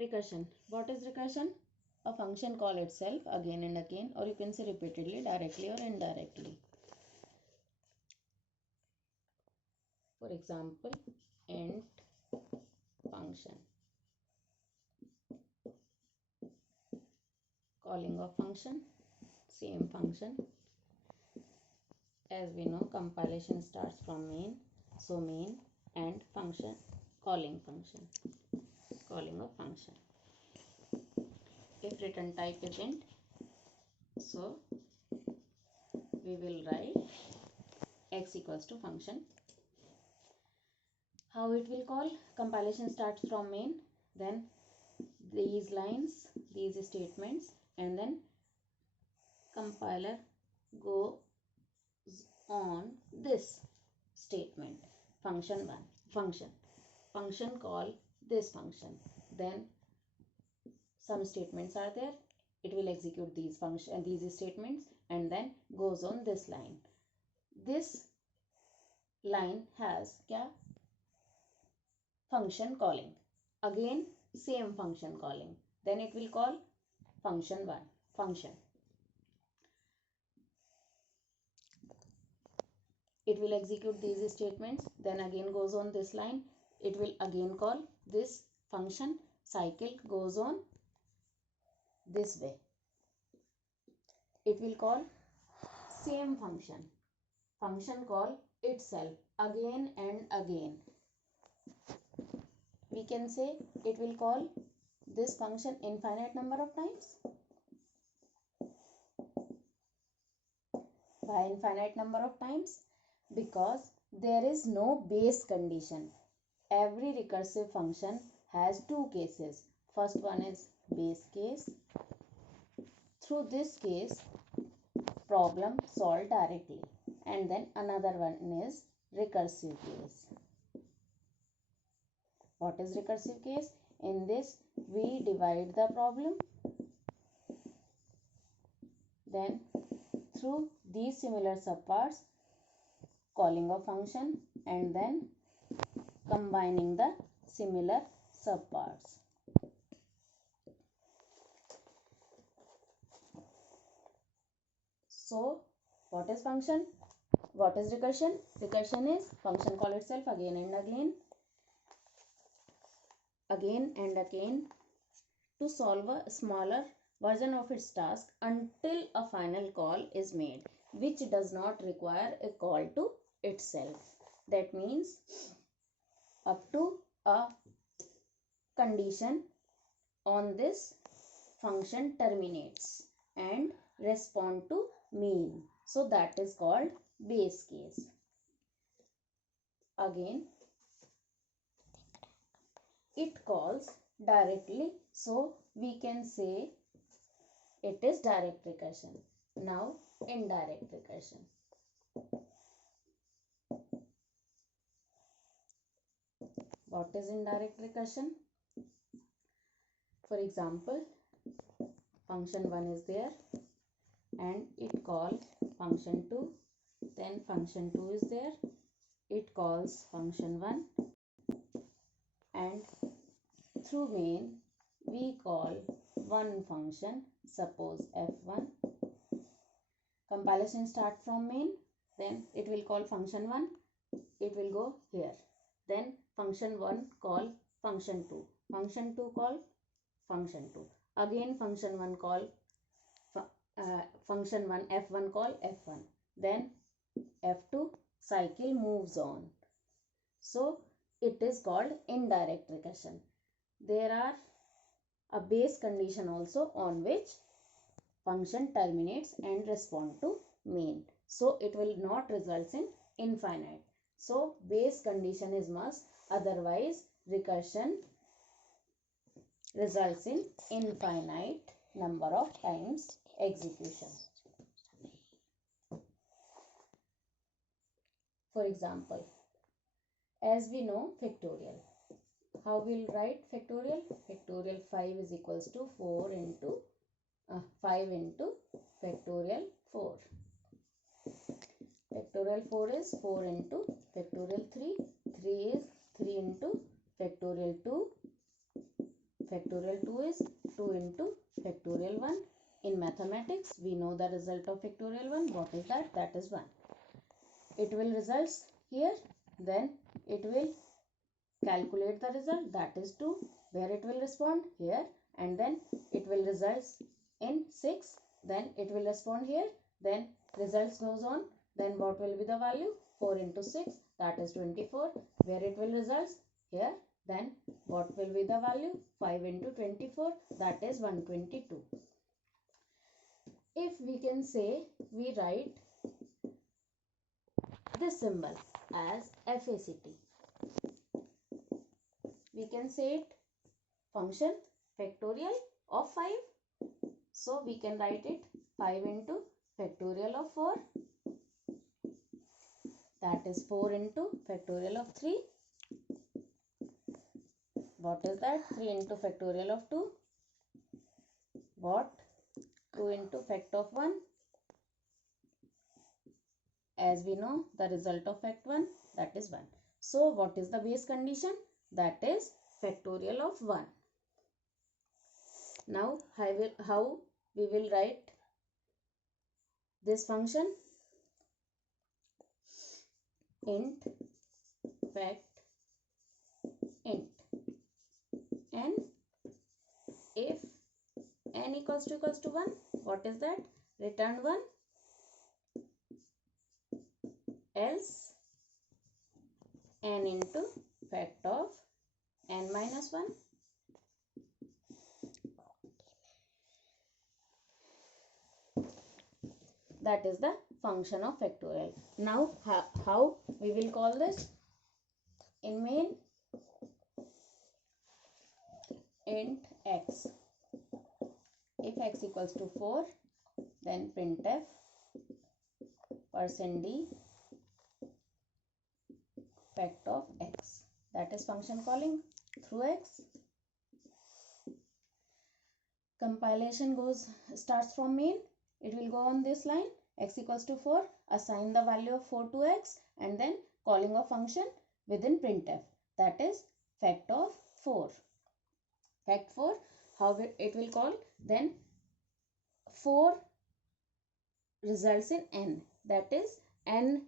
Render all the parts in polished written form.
Recursion. What is recursion? A function call itself again and again, or you can say repeatedly, directly or indirectly. For example, int function. Calling of function, same function. As we know, compilation starts from main. So main and function, calling of function. If return type is int, so we will write x equals to function. How it will call? Compilation starts from main, then these lines, these statements, and then compiler goes on this statement. Function 1, function call this function. Then some statements are there, it will execute these statements and then goes on this line. This line has kya? Function calling. Again same function calling. Then it will call function 1, function. It will execute these statements, then again goes on this line. It will again call this function. Cycle goes on this way. It will call same function call itself again and again. We can say it will call this function infinite number of times. Why infinite number of times? Because there is no base condition. Every recursive function has two cases. First one is base case. Through this case, problem solved directly. And then another one is recursive case. What is recursive case? In this, we divide the problem. Then through these similar subparts, calling a function and then combining the similar subparts. So what is function? What is recursion? Recursion is function call itself again and again to solve a smaller version of its task until a final call is made, which does not require a call to itself. That means up to a condition on this function terminates and respond to mean. So that is called base case. Again, it calls directly, so we can say it is direct recursion. Now indirect recursion. What is indirect recursion? For example, function 1 is there and it calls function 2. Then function 2 is there, it calls function 1, and through main we call one function, suppose f1. Compilation start from main, then it will call function 1, it will go here. Then function 1 call function 2, function 2 call function 2, again function 1 call function 1, f1 call f1, then f2, cycle moves on. So it is called indirect recursion. There are a base condition also on which function terminates and respond to main. So it will not result in infinite. So base condition is must, otherwise recursion results in infinite number of times execution. For example, as we know factorial. How we'll write factorial? Factorial 5 is equals to 4 into 5 into factorial 4. Factorial 4 is 4 into factorial 3. 3 is 3 into factorial 2. factorial 2 is 2 into factorial 1. In mathematics, we know the result of factorial 1. What is that? That is 1. It will results here. Then it will calculate the result. That is 2. Where it will respond? Here. And then it will results in 6. Then it will respond here. Then results goes on. Then what will be the value? 4 into 6. That is 24. Where it will results? Here. Then what will be the value? 5 into 24. That is 122. If we can say, we write this symbol as FACT. We can say it function factorial of 5. So we can write it 5 into factorial of 4. That is 4 into factorial of 3. What is that? 3 into factorial of 2. What? 2 into fact of 1. As we know, the result of fact 1, that is 1. So what is the base condition? That is factorial of 1. Now how we will write this function? Int fact int, and if n equals to 1, what is that? Return 1, else n into fact of n minus 1. That is the function of factorial. Now how we will call this? In main, int x. If x equals to 4, then printf %d fact of x. That is function calling through x. Compilation starts from main. It will go on this line, x equals to 4, assign the value of 4 to x, and then calling a function within printf. That is fact of 4. Fact 4, how it will call? Then 4 results in n. That is n,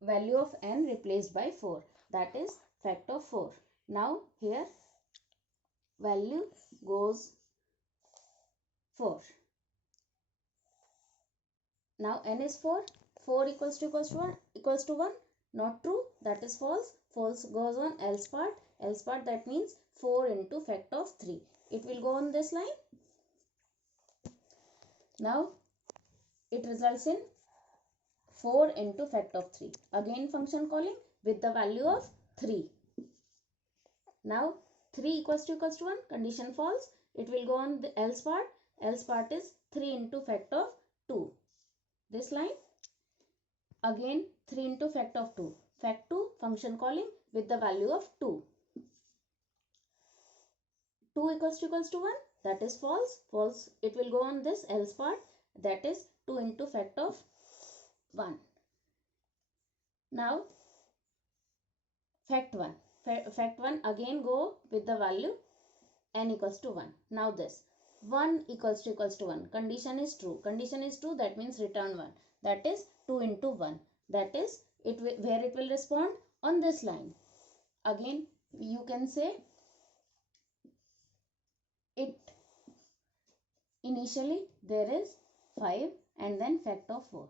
value of n replaced by 4. That is fact of 4. Now here value goes 4. Now n is 4. 4 equals to 1. Not true. That is false. False goes on else part. Else part, that means 4 into fact of 3. It will go on this line. Now it results in 4 into fact of 3. Again function calling with the value of 3. Now 3 equals to 1. Condition false. It will go on the else part. Else part is 3 into fact of 2. This line. Again 3 into fact of 2. Fact 2, function calling with the value of 2. 2 equals to 1. That is false. False. It will go on this else part. That is 2 into fact of 1. Now fact 1. Fact 1 again go with the value n equals to 1. Now this 1 equals to 1. Condition is true. Condition is true. That means return 1. That is 2 into 1. That is where it will respond on this line. Again you can say it initially there is 5 and then fact of 4.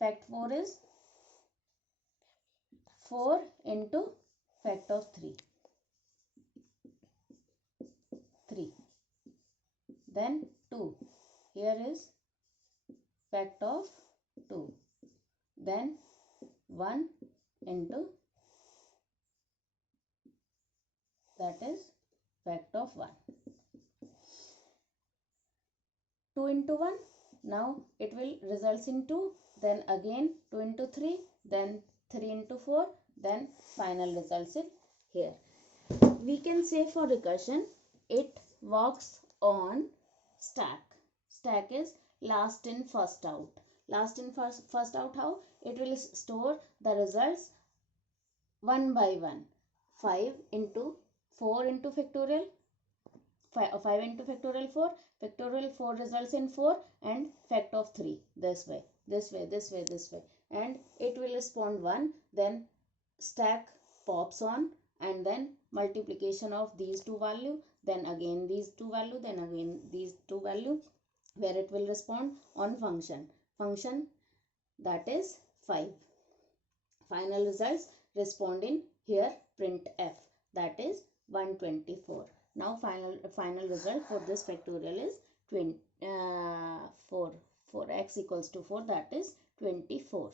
Fact 4 is 4 into fact of 3. 3. Then 2. Here is fact of 2. Then 1 into, that is fact of 1. 2 into 1. Now it will results in 2. Then again 2 into 3. Then 3 into 4. Then final results in here. We can say for recursion, it works on stack. Stack is last in first out. Last in first out how? It will store the results one by one. 5 into 4 into factorial 5 into factorial 4, factorial 4 results in 4 and fact of 3, this way, this way, this way, this way, and it will respond 1. Then stack pops on, and then multiplication of these two value, then again these two value, then again these two value, where it will respond on function that is 5. Final results respond in here printf, that is 124. Now final result for this factorial is 4 x equals to 4, that is 24.